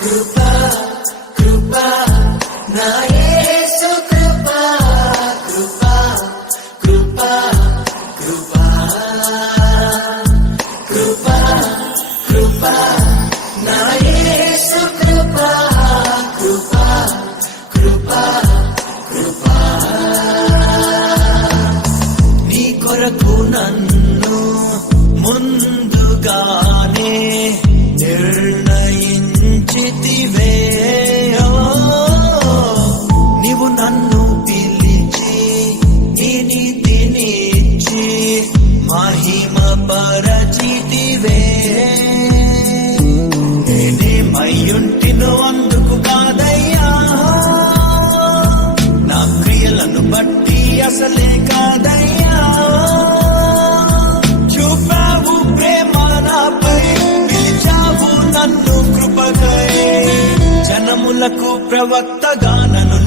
కృపా కృపా నా యేసు కృపా కృపా కృపా కృపా కృపా కృపా నా యేసు కృపా కృపా కృపా కృపా నీ కొరకు నన్ను ముందుగానే నిర్ణయించితివే నీవు నన్ను పిలిచి నీ నీతినిచ్చి మహిమ పరచితివే నేనేమయ్యుంటినో అందుకు కాదయ్యా నా క్రియలను బట్టి అసలే కాదయ్యా చూపావు ప్రేమ నాపై నన్ను కృపకై జనములకు ప్రవక్తగా నన్ను